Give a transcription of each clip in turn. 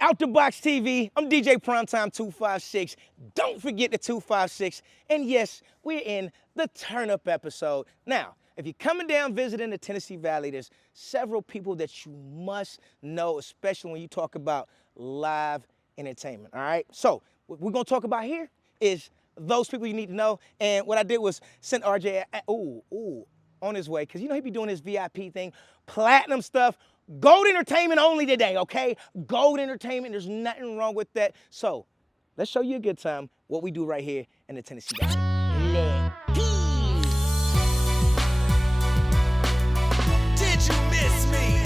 Out the Box TV, I'm DJ Primetime 256. Don't forget the 256. And yes, we're in the Turn Up episode. Now, if you're coming down visiting the Tennessee Valley, there's several people that you must know, especially when you talk about live entertainment, all right? So, what we're gonna talk about here is those people you need to know. And what I did was send RJ, on his way, because you know he be doing his VIP thing, platinum stuff. Gold entertainment only today, okay? Gold entertainment, there's nothing wrong with that. So, let's show you a good time, what we do right here in the Tennessee Valley. Did you miss me?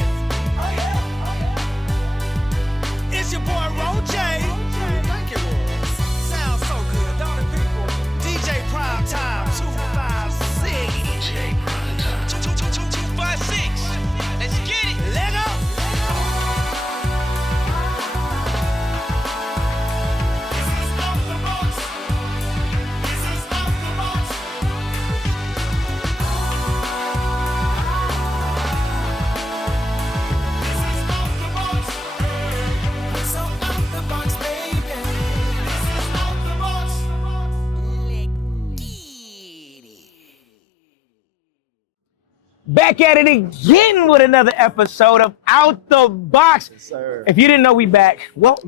It's your boy Roger. Thank you, Roy. Sounds so good, don't it, people? DJ Primetime 256. DJ Primetime 256. Let's get it. Let go. This is off the box. This is off the box. This is off the box. So off the box, baby. This is off the box. Let's get it. Back at it again with another episode of Out the Box. Yes, sir. If you didn't know we back, well,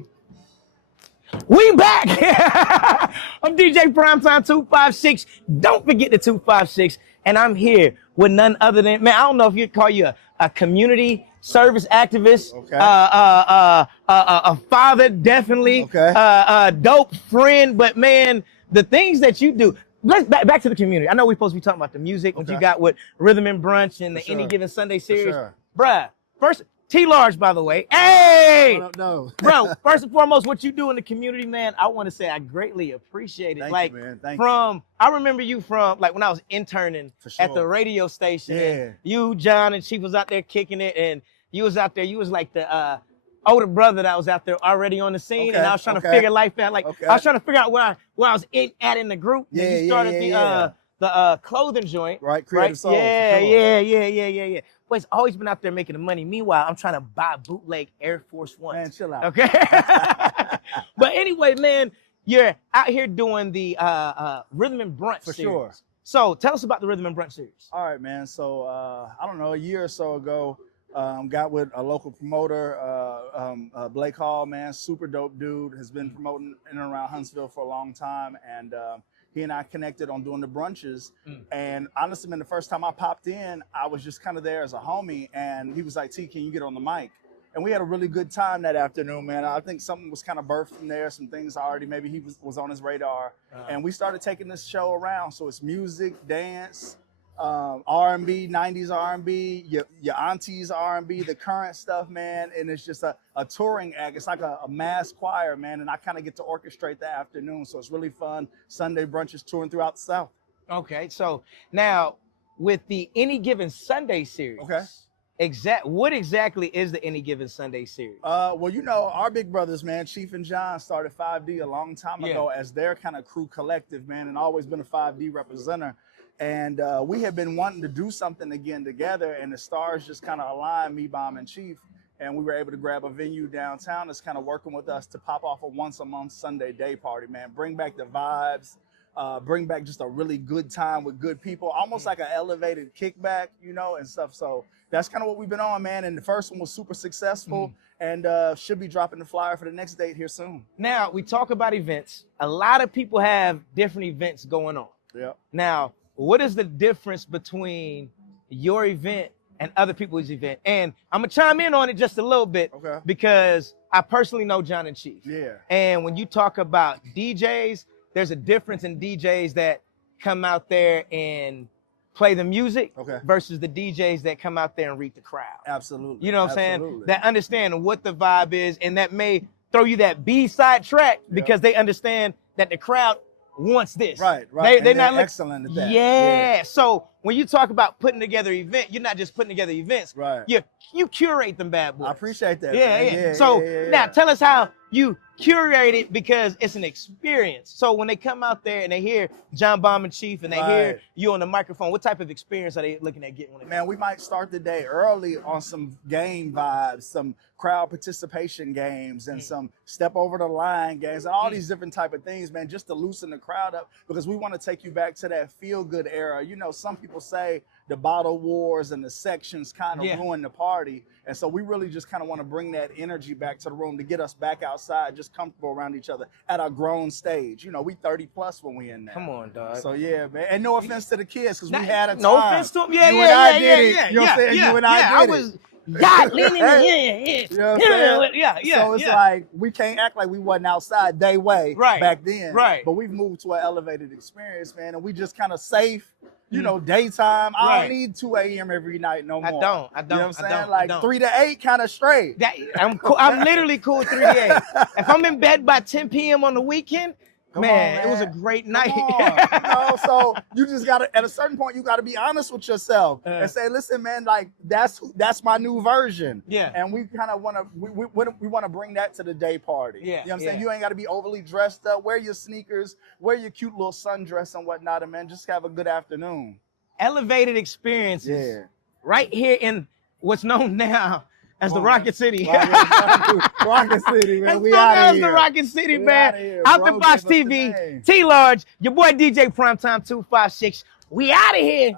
we back. I'm DJ Primetime 256. Don't forget the 256. And I'm here with none other than, man, I don't know if you'd call you a community service activist, Okay. A father, definitely, Okay. a dope friend, but man, the things that you do. Let's back to the community. I know we're supposed to be talking about the music, what you Okay. got with Rhythm and Brunch and the For Any sure. Given Sunday series. sure. Bruh, first, T-Large, by the way. Hey! No. Bro, first and foremost, what you do in the community, man, I want to say I greatly appreciate it. Thank like, you, man. Thank I remember you from, like, when I was interning For at the sure. radio station. Yeah. And you, John, and Chief was out there kicking it, and you was out there, you was like the older brother that was out there already on the scene, Okay, and I was trying to okay. figure life out. Like, Okay. I was trying to figure out where I was at in the group. And Yeah, you started yeah. the clothing joint. Right, Creative Soul, for Yeah, sure. yeah. But it's always been out there making the money. Meanwhile, I'm trying to buy bootleg Air Force Ones. Man, chill out. Okay. But anyway, man, you're out here doing the Rhythm and Brunch For series. sure. So tell us about the Rhythm and Brunch series. All right, man. So I don't know, a year or so ago, got with a local promoter, Blake Hall, man, super dope dude, has been promoting in and around Huntsville for a long time, and he and I connected on doing the brunches. And honestly, man, the first time I popped in, I was just kind of there as a homie, and he was like, T, can you get on the mic? And we had a really good time that afternoon, man. I think something was kind of birthed from there, some things already, maybe he was on his radar. And we started taking this show around. So it's music, dance, R&B, 90s R&B, your auntie's R&B, the current stuff, man. And it's just a touring act. It's like a mass choir, man. And I kind of get to orchestrate the afternoon. So it's really fun. Sunday brunches touring throughout the South. Okay, so now with the Any Given Sunday series, Okay. what exactly is the Any Given Sunday series? Well, you know, our big brothers, man, Chief and John started 5D a long time ago as their kind of crew collective, man, and always been a 5D representative. And we have been wanting to do something again together, and the stars just kind of aligned, me, Bomb, and Chief, and we were able to grab a venue downtown that's kind of working with us to pop off a once-a-month Sunday day party, man. Bring back the vibes, bring back just a really good time with good people, almost like an elevated kickback, you know, and stuff. So that's kind of what we've been on, man. And the first one was super successful, and should be dropping the flyer for the next date here soon. Now, we talk about events. A lot of people have different events going on. Yeah. Now, what is the difference between your event and other people's event? And I'm gonna chime in on it just a little bit, Okay. because I personally know John and Chief. Yeah. And when you talk about DJs, there's a difference in DJs that come out there and play the music Okay. versus the DJs that come out there and read the crowd. Absolutely. You know what I'm saying? Absolutely. That understand what the vibe is, and that may throw you that B-side track because they understand that the crowd wants this. Right. They're And not excellent at that. Yeah. So when you talk about putting together an event, you're not just putting together events. Right. You curate them bad boys. I appreciate that. Yeah, man. yeah. So now tell us how you curate it, because it's an experience. So when they come out there and they hear John Bomb and Chief and they hear Right. you on the microphone, what type of experience are they looking at getting when they Man, we might start the day early on some game vibes, some crowd participation games and some step over the line games and all these different type of things, man, just to loosen the crowd up, because we want to take you back to that feel good era. You know, some people say the bottle wars and the sections kind of ruin the party. And so we really just kind of want to bring that energy back to the room to get us back outside, just comfortable around each other at our grown stage. You know, we 30 plus when we in there. Come on, dog. So yeah, man. And no offense to the kids, because we had a time. No offense to them. Yeah, you yeah, and I yeah, did yeah, it. yeah, You know what I'm saying? yeah, You and I yeah, did I was it. God leaning in, yeah, You know what I'm saying? yeah. So it's like we can't act like we wasn't outside day way back then. Right. But we've moved to an elevated experience, man, and we just kind of safe. You know, daytime. I don't need 2 a.m. every night no more. I don't. You know what I'm saying? I don't, like 3 to 8 kind of straight. I'm cool. I'm literally cool with 3 to 8. If I'm in bed by 10 p.m. on the weekend, man, it was a great night. You know, so you just gotta, at a certain point, you gotta be honest with yourself and say, listen, man, like that's my new version. Yeah. And we kind of wanna we wanna bring that to the day party. Yeah. You know what I'm saying? You ain't gotta be overly dressed up. Wear your sneakers, wear your cute little sundress and whatnot, and man, just have a good afternoon. Elevated experiences. Right here in what's known now as the Rocket City. Rocket City, man. As We known out as of here. the Rocket City, We man. outta here, Out bro. the Box Give us the TV, name. T Large, your boy DJ Primetime 256. We out of here.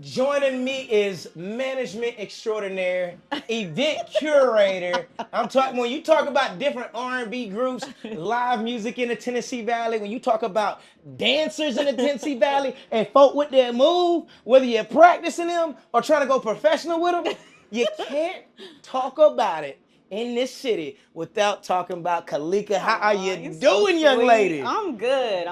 Joining me is management extraordinaire, event curator. I'm talking, when you talk about different R&B groups, live music in the Tennessee Valley, when you talk about dancers in the Tennessee Valley and folk with their move, whether you're practicing them or trying to go professional with them, you can't talk about it in this city without talking about Kalika. How are you doing, so young sweet. lady? I'm good.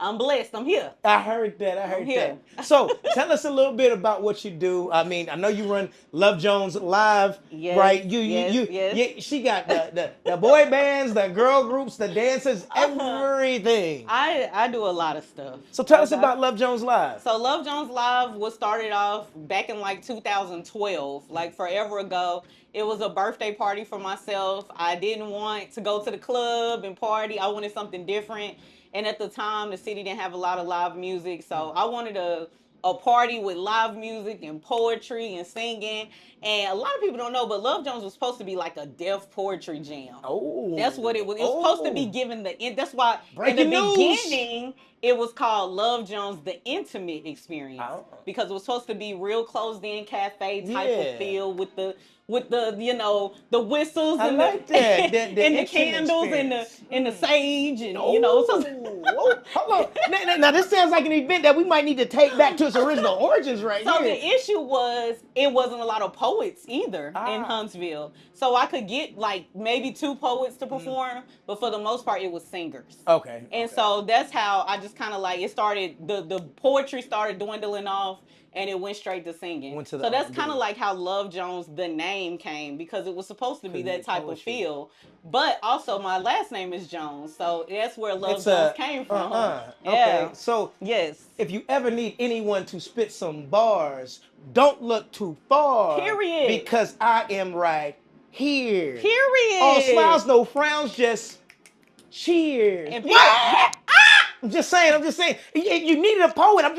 I'm blessed. I'm here. I heard that. I heard here. that. So tell us a little bit about what you do. I mean, I know you run Love Jones Live, Yes, right? yes. She got the boy bands, the girl groups, the dancers, everything. I do a lot of stuff. So tell us about Love Jones Live. So Love Jones Live was started off back in like 2012, like forever ago. It was a birthday party for myself. I didn't want to go to the club and party. I wanted something different. And at the time, the city didn't have a lot of live music. So I wanted a party with live music and poetry and singing. And a lot of people don't know, but Love Jones was supposed to be like a deaf poetry jam. Oh. That's what it was. It was supposed to be given that's why Breaking in the news. beginning, it was called Love Jones, the intimate experience. Oh. Because it was supposed to be real closed in cafe type of feel with the you know, the whistles I and like the that. The and the intimate candles experience. and the sage and you know Hold on. Now this sounds like an event that we might need to take back to its original origins right So here. the issue was it wasn't a lot of poets either in Huntsville. So I could get like maybe 2 poets to perform, but for the most part it was singers. Okay. And so that's how I just kind of like it started. The poetry started dwindling off, and it went straight to singing. So that's kind of like how Love Jones, the name, came, because it was supposed to be that type of feel. But also my last name is Jones, so that's where Love Jones came from. Okay. So yes, if you ever need anyone to spit some bars, don't look too far. Period. Because I am right here. Period. All smiles, no frowns, just cheers. And I'm just saying. You needed a poet. I'm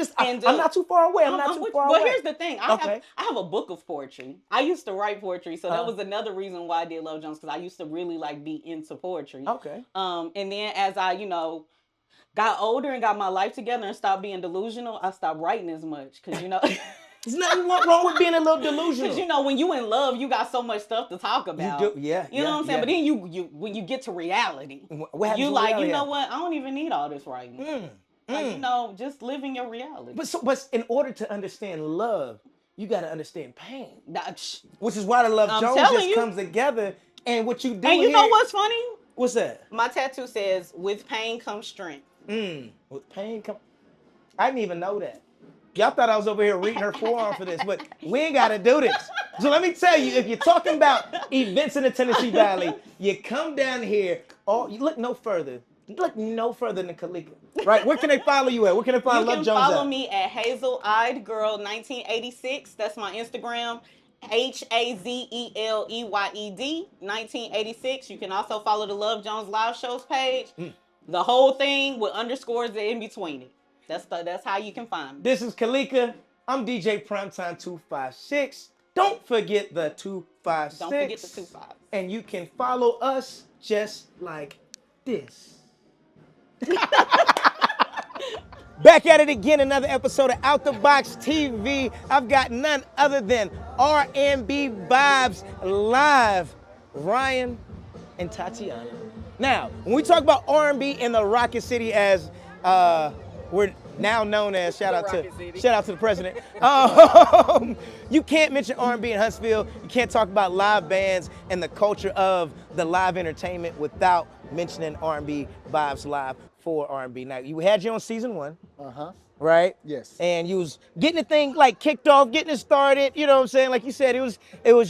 not too far away. Well, here's the thing. I have a book of poetry. I used to write poetry, so that was another reason why I did Love Jones, because I used to really like be into poetry. Okay. And then as I, got older and got my life together and stopped being delusional, I stopped writing as much, because There's nothing wrong with being a little delusional. Because when you in love, you got so much stuff to talk about. You do, yeah. You know what I'm saying? But then you when you get to reality, you like, you know what? I don't even need all this writing. Like, just living your reality. But in order to understand love, you got to understand pain. Which is why the Love Jones just comes together. And what you do And you know what's funny? What's that? My tattoo says, "With pain comes strength." With pain comes... I didn't even know that. Y'all thought I was over here reading her forearm for this, but we ain't got to do this. So let me tell you, if you're talking about events in the Tennessee Valley, you come down here, you look no further. Look no further than Kalika. Right? Where can they follow you at? Where can they find Love Jones at? You can follow me at Hazel Eyed Girl 1986. That's my Instagram. HAZELEYED 1986. You can also follow the Love Jones Live Shows page. The whole thing with underscores in between it. That's how you can find me. This is Kalika. I'm DJ Primetime 256. Don't forget the 256. Don't forget the 25. And you can follow us just like this. Back at it again, another episode of Out the Box TV. I've got none other than R&B Vibes Live, Ryan and Tatiana. Now, when we talk about R&B in the Rocket City, as we're now known as, shout out to the president. You can't mention R&B in Huntsville. You can't talk about live bands and the culture of the live entertainment without mentioning R&B Vibes Live for R&B. Now, you had you on season 1. Right? Yes. And you was getting the thing like kicked off, getting it started. You know what I'm saying? Like you said, it was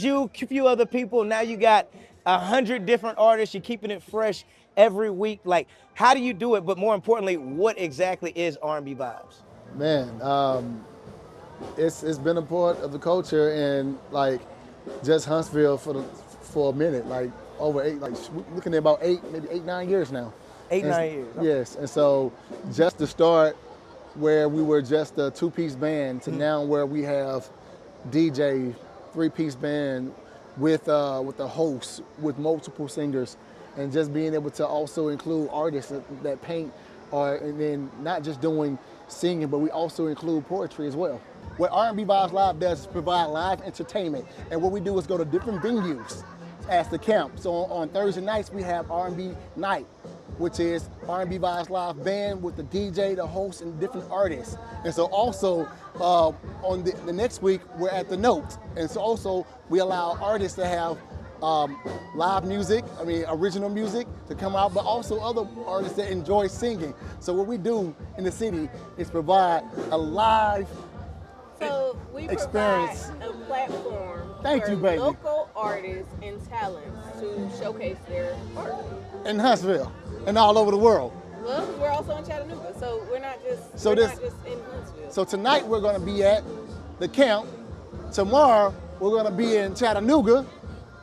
you, a few other people. Now you got 100 different artists. You're keeping it fresh every week. Like, how do you do it? But more importantly, what exactly is R&B Vibes? Man, it's been a part of the culture and like just Huntsville for a minute, like over 8, like looking at about 8, maybe 8, 9 years now. 8, 9 years. Okay. Yes, and so just to start where we were just a 2-piece band to now where we have DJ, 3-piece band with a host, with multiple singers, and just being able to also include artists that paint, and then not just doing singing, but we also include poetry as well. What R&B Vibes Live does is provide live entertainment, and what we do is go to different venues as the camp. So on Thursday nights we have R&B night, which is R&B Vibes Live band with the DJ, the host, and different artists. And so also on the next week we're at the Note, and so also we allow artists to have live music, original music to come out, but also other artists that enjoy singing. So what we do in the city is provide a live experience. Provide a platform Thank for you, baby. local artists and talents to showcase their art. In Huntsville and all over the world. Well, we're also in Chattanooga, so we're not just in Huntsville. So tonight we're going to be at the camp. Tomorrow we're going to be in Chattanooga.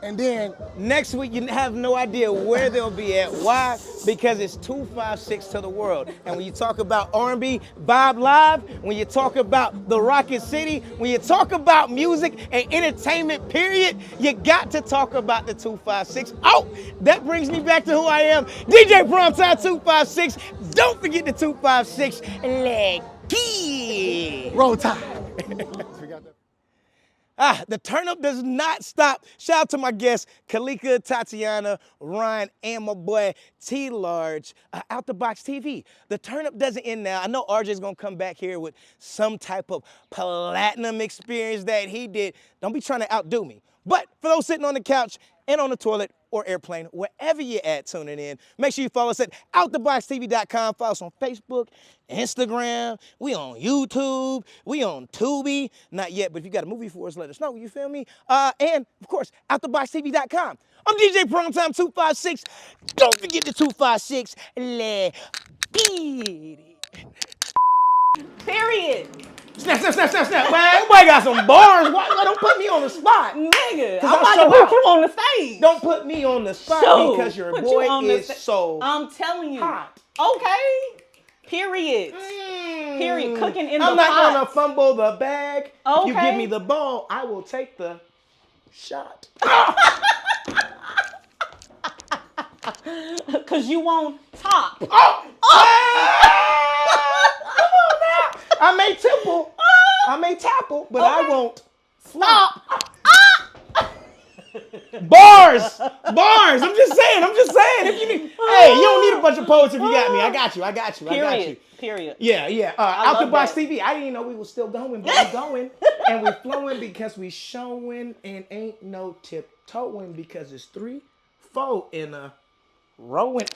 And then next week, you have no idea where they'll be at. Why? Because it's 256 to the world. And when you talk about R&B Vibe Live, when you talk about the Rocket City, when you talk about music and entertainment, period, you got to talk about the 256. Oh, that brings me back to who I am. DJ Primetime 256. Don't forget the 256. Leggy. Roll Tide. The turn up does not stop. Shout out to my guests, Kalika, Tatiana, Ryan, and my boy T Large, Out the Box TV. The turn up doesn't end now. I know RJ's gonna come back here with some type of platinum experience that he did. Don't be trying to outdo me. But for those sitting on the couch and on the toilet or airplane, wherever you're at tuning in, make sure you follow us at outtheboxtv.com. Follow us on Facebook, Instagram. We on YouTube. We on Tubi. Not yet, but if you got a movie for us, let us know. You feel me? And, of course, outtheboxtv.com. I'm DJ Primetime 256. Don't forget the 256. Period. Snap. Man, boy got some bars. Why don't put me on the spot? Nigga, I'm I'm about to put you on the stage. Don't put me on the spot because your boy is so I'm telling you. hot. Okay. Period. Period. Cooking in the pot. I'm not gonna fumble the bag. Okay. If you give me the ball, I will take the shot. Cause you won't top. Oh! Come on now. I may tapple, but I won't Stop. Bars. I'm just saying. If you need, hey, you don't need a bunch of poets if you got me. I got you. Period. Yeah. Out the love Box that. TV. I didn't even know we were still going, but we're going. And we're flowing because we showing and ain't no tiptoeing because it's 3, 4 in a rowing.